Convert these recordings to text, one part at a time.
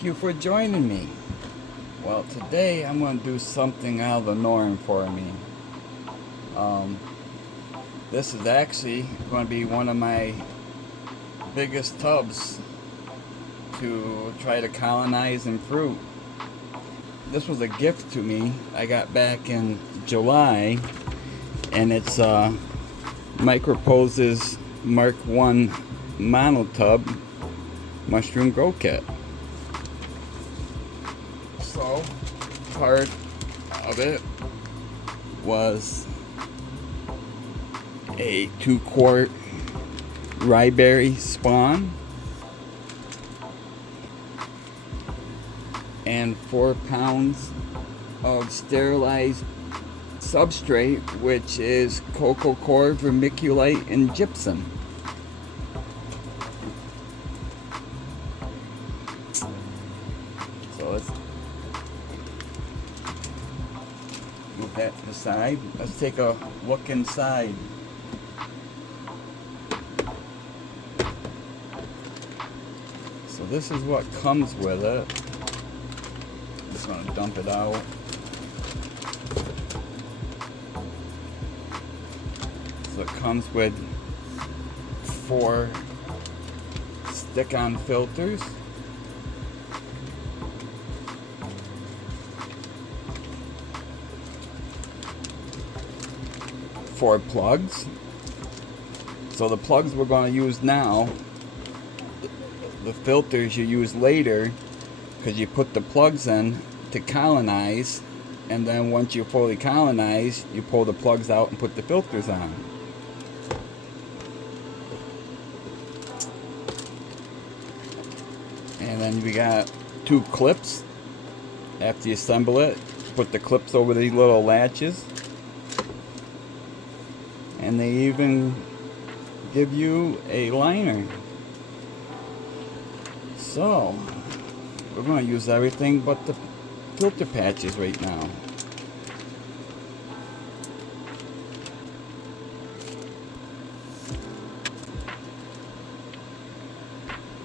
Thank you for joining me. Well, today I'm going to do something out of the norm for me. This is actually going to be one of my biggest tubs to try to colonize and fruit. This was a gift to me I got back in July, and it's Microppose's Mark 1 monotub mushroom grow kit. So part of it was a 2-quart rye berry spawn and 4 pounds of sterilized substrate, which is cocoa coir, vermiculite, and gypsum. So let's move that to the side. Let's take a look inside. So this is what comes with it. Just going to dump it out. So it comes with 4 stick-on filters, 4 plugs. So the plugs we're going to use now, the filters you use later, because you put the plugs in to colonize, and then once you fully colonize, you pull the plugs out and put the filters on. And then we got 2 clips. After you assemble it, put the clips over these little latches. And they even give you a liner. So we're going to use everything but the filter patches right now.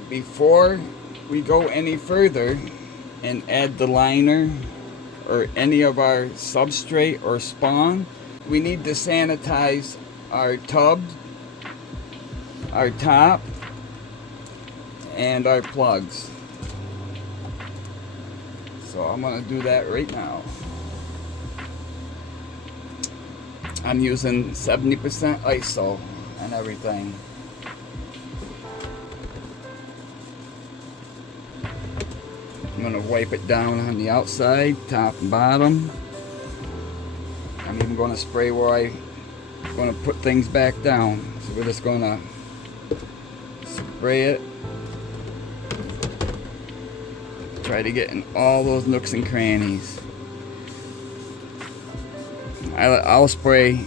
Before we go any further and add the liner or any of our substrate or spawn, we need to sanitize our tub, our top, and our plugs. So I'm going to do that right now. I'm using 70% ISO and everything. I'm going to wipe it down on the outside, top and bottom. I'm even going to spray where I'm going to put things back down. So we're just going to spray it. Try to get in all those nooks and crannies. I'll spray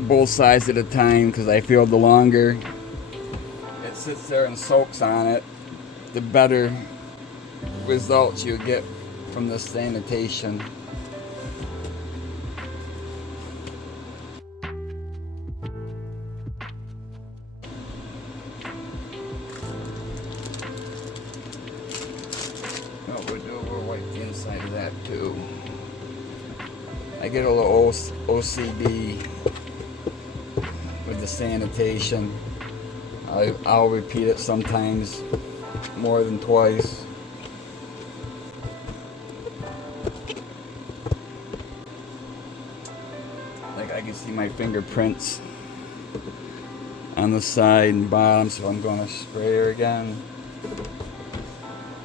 both sides at a time because I feel the longer it sits there and soaks on it, the better results you get from the sanitation. We'll wipe the inside of that too. I get a little OCD with the sanitation. I'll repeat it sometimes more than twice. Like I can see my fingerprints on the side and bottom, so I'm going to spray her again.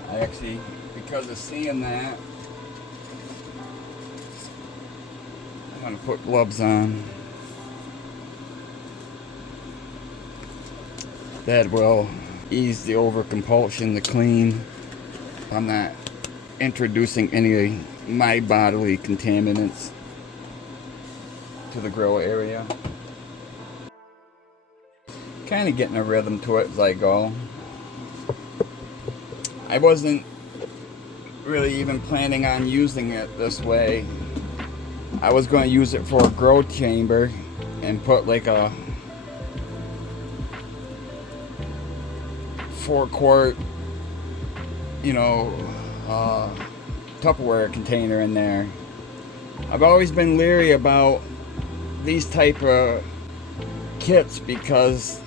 I actually, because of seeing that, I'm going to put gloves on. That will ease the over-compulsion to clean. I'm not introducing any of my bodily contaminants to the grow area. Kind of getting a rhythm to it as I go. I wasn't really even planning on using it this way. I was going to use it for a grow chamber and put like a 4-quart, you know, Tupperware container in there. I've always been leery about these type of kits because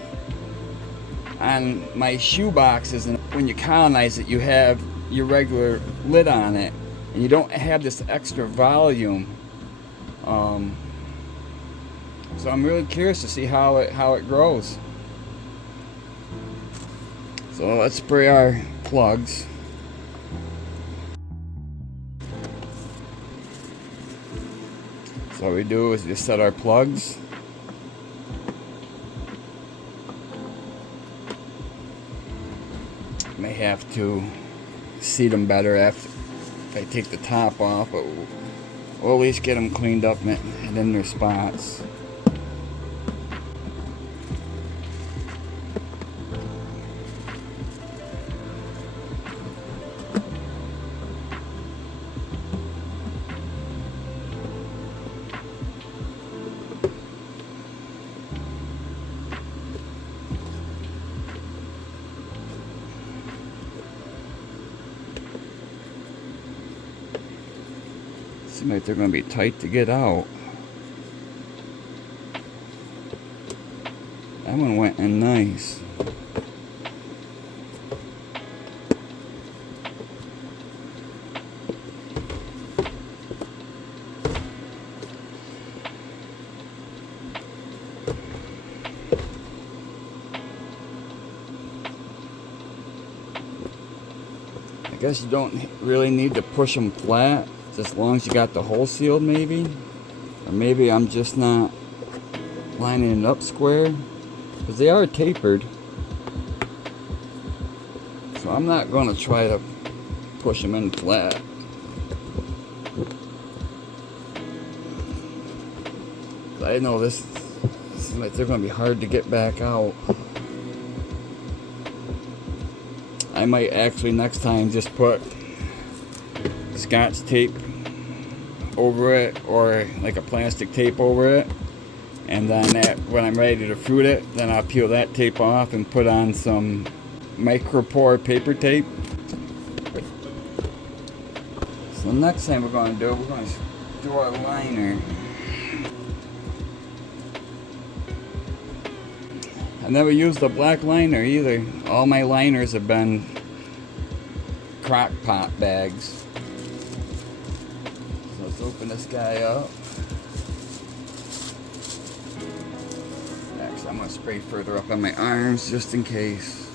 on my shoe boxes, and when you colonize it, you have your regular lid on it, and you don't have this extra volume. So I'm really curious to see how it grows. So let's spray our plugs. So what we do is just set our plugs. May have to seat them better after I take the top off, but we'll at least get them cleaned up and in their spots. Seems like they're going to be tight to get out. That one went in nice. I guess you don't really need to push them flat. As long as you got the hole sealed, maybe. Or maybe I'm just not lining it up square. Because they are tapered. So I'm not going to try to push them in flat. I know this seems like they're going to be hard to get back out. I might actually next time just put Scotch tape over it, or like a plastic tape over it, and then when I'm ready to fruit it, then I'll peel that tape off and put on some micropore paper tape. So the next thing we're going to do our liner. I've never used a black liner either. All my liners have been crock pot bags. Let's open this guy up. Actually, I'm going to spray further up on my arms just in case.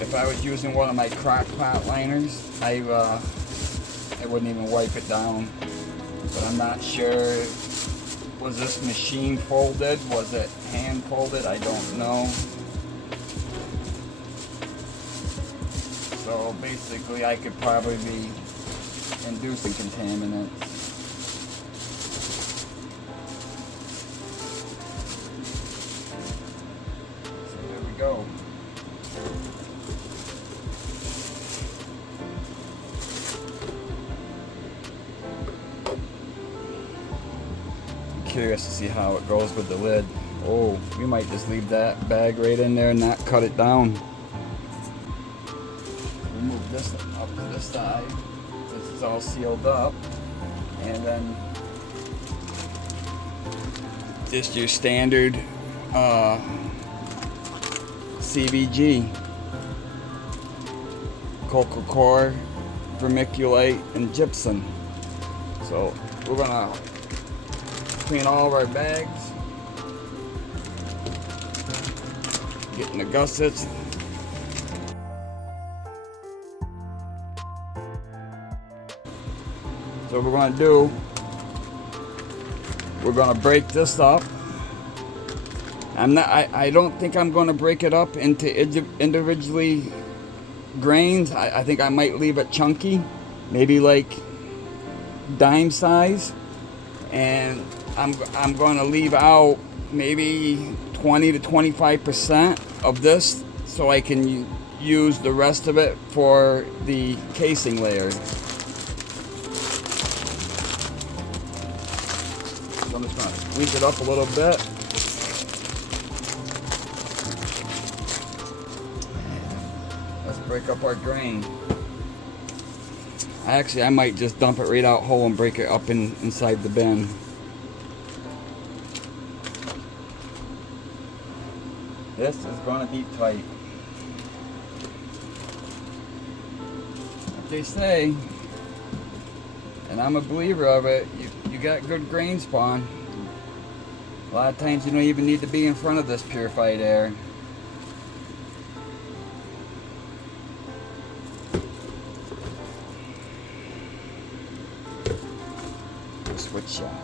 If I was using one of my crock pot liners, I wouldn't even wipe it down. But I'm not sure. Was this machine folded? Was it hand folded? I don't know. So basically I could probably be inducing contaminants. So there we go. Curious to see how it goes with the lid. Oh, we might just leave that bag right in there and not cut it down. We'll move this up to the side. This is all sealed up. And then just your standard CVG. Cocoa core, vermiculite, and gypsum. So we're gonna clean all of our bags, getting the gussets. So what we're going to do, we're going to break this up. I don't think I'm going to break it up into individually grains. I think I might leave it chunky, maybe like dime size, and I'm going to leave out maybe 20 to 25% of this so I can use the rest of it for the casing layer. So I'm just going to squeeze it up a little bit. Let's break up our grain. Actually, I might just dump it right out whole and break it up inside the bin. This is going to be tight. Like they say, and I'm a believer of it, you got good grain spawn. A lot of times you don't even need to be in front of this purified air. Switch on.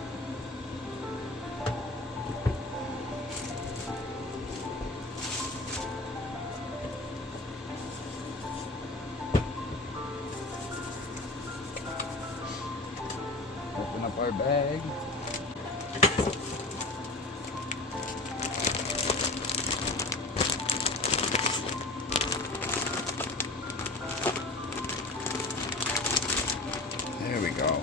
Open up our bag. There we go.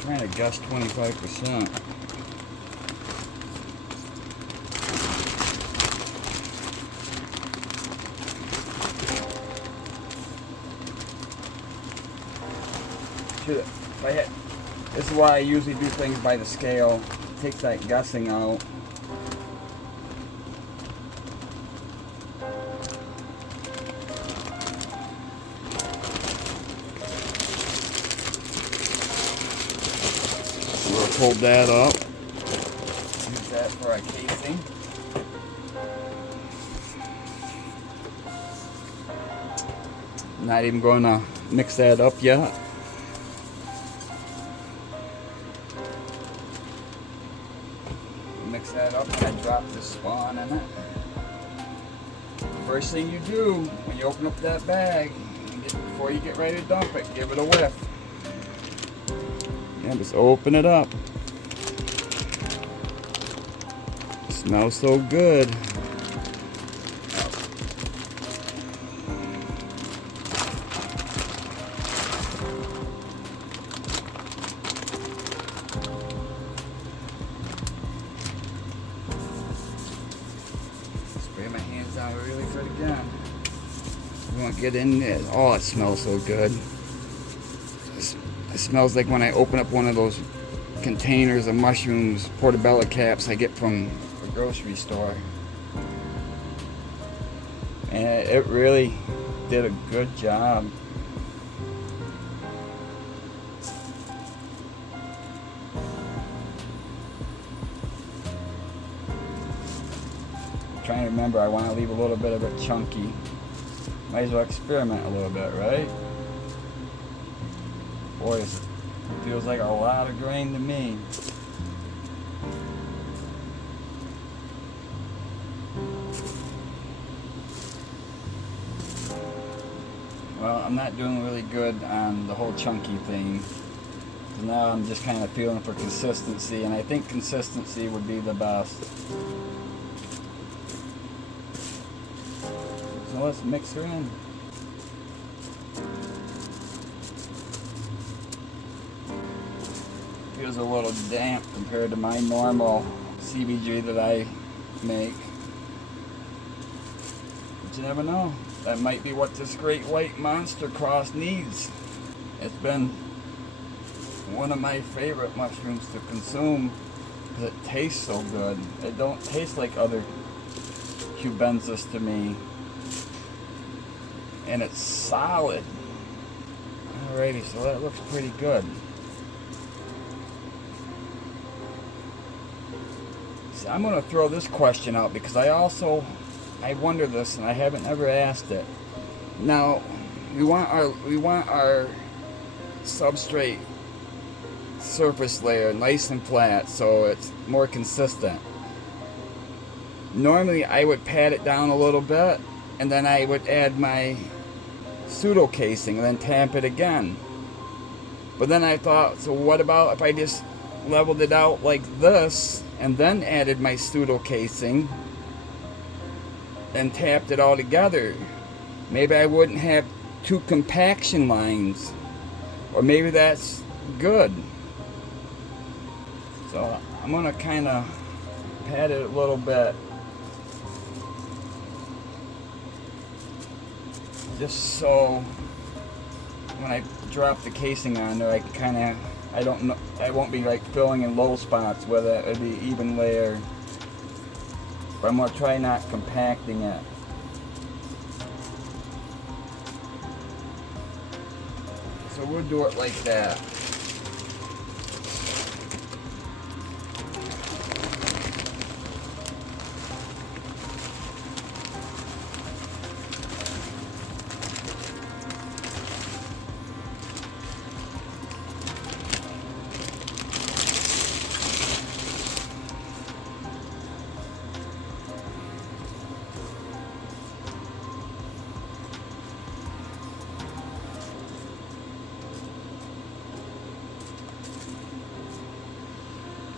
Trying to guess 25%. This is why I usually do things by the scale. It takes that guessing out. We'll fold that up. Use that for our casing. Not even going to mix that up yet. Mix that up and I drop the spawn in it. First thing you do when you open up that bag, before you get ready to dump it, give it a whiff. Yeah, just open it up. It smells so good. Spray my hands down really good again. We want to get in there. Oh, it smells so good. It smells like when I open up one of those containers of mushrooms, portobello caps I get from the grocery store. And it really did a good job. I'm trying to remember, I want to leave a little bit of it chunky. Might as well experiment a little bit, right? Boy, it feels like a lot of grain to me. Well, I'm not doing really good on the whole chunky thing. So now I'm just kind of feeling for consistency, and I think consistency would be the best. So let's mix her in. Feels a little damp compared to my normal CBG that I make. But you never know. That might be what this great white monster cross needs. It's been one of my favorite mushrooms to consume because it tastes so good. It don't taste like other cubensis to me. And it's solid. Alrighty, so that looks pretty good. See, I'm going to throw this question out because I wonder this and I haven't ever asked it. Now, we want our substrate surface layer nice and flat so it's more consistent. Normally I would pat it down a little bit and then I would add my pseudo-casing and then tap it again. But then I thought, so what about if I just leveled it out like this and then added my pseudo-casing and tapped it all together? Maybe I wouldn't have two compaction lines, or maybe that's good. So I'm gonna kind of pat it a little bit, just so when I drop the casing on there, I won't be like filling in low spots with it. It'll be even layer. But I'm gonna try not compacting it. So we'll do it like that.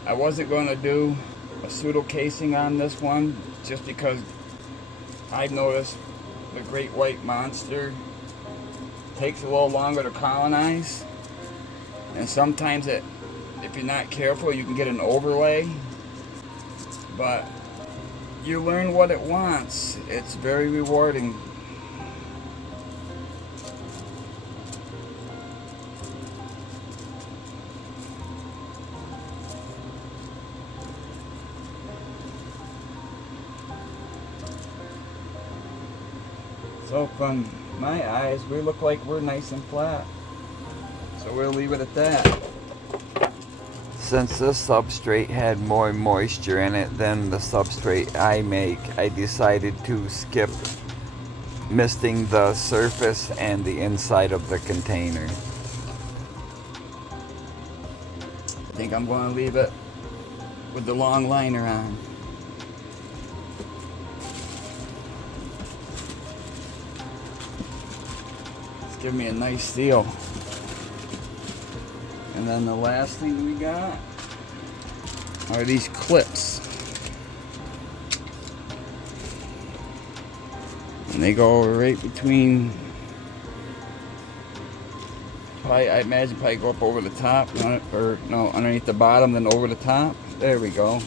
I wasn't going to do a pseudo casing on this one just because I've noticed the great white monster takes a little longer to colonize, and sometimes if you're not careful you can get an overlay, but you learn what it wants. It's very rewarding. So from my eyes, we look like we're nice and flat. So we'll leave it at that. Since this substrate had more moisture in it than the substrate I make, I decided to skip misting the surface and the inside of the container. I think I'm going to leave it with the long liner on. Give me a nice seal. And then the last thing we got are these clips. And they go right between, probably, I imagine probably go up over the top, or no, underneath the bottom, then over the top. There we go.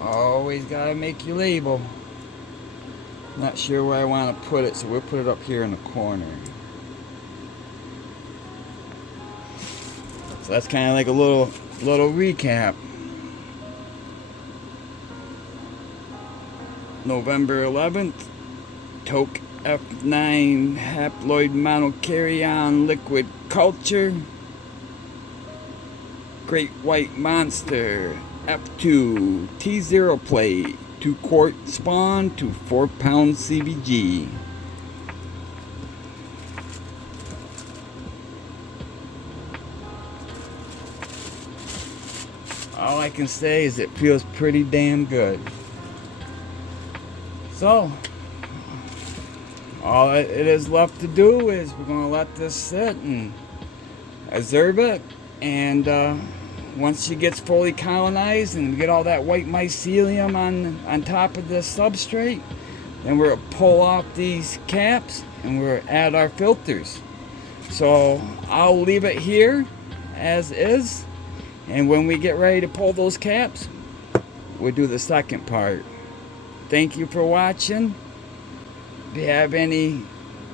Always gotta make your label. Not sure where I want to put it, so we'll put it up here in the corner. So that's kind of like a little recap. November 11th, Toke F9 haploid monocaryon liquid culture. Great white monster F2 T0 plate, 2 quart spawn to 4 pound CBG. All I can say is it feels pretty damn good. So, all it is left to do is we're going to let this sit and observe it, and once she gets fully colonized and we get all that white mycelium on top of the substrate, then we'll pull off these caps and we'll add our filters. So I'll leave it here as is, and when we get ready to pull those caps, we'll do the second part. Thank you for watching. If you have any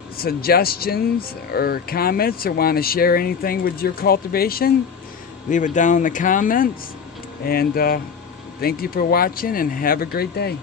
suggestions or comments or want to share anything with your cultivation, leave it down in the comments. And thank you for watching and have a great day.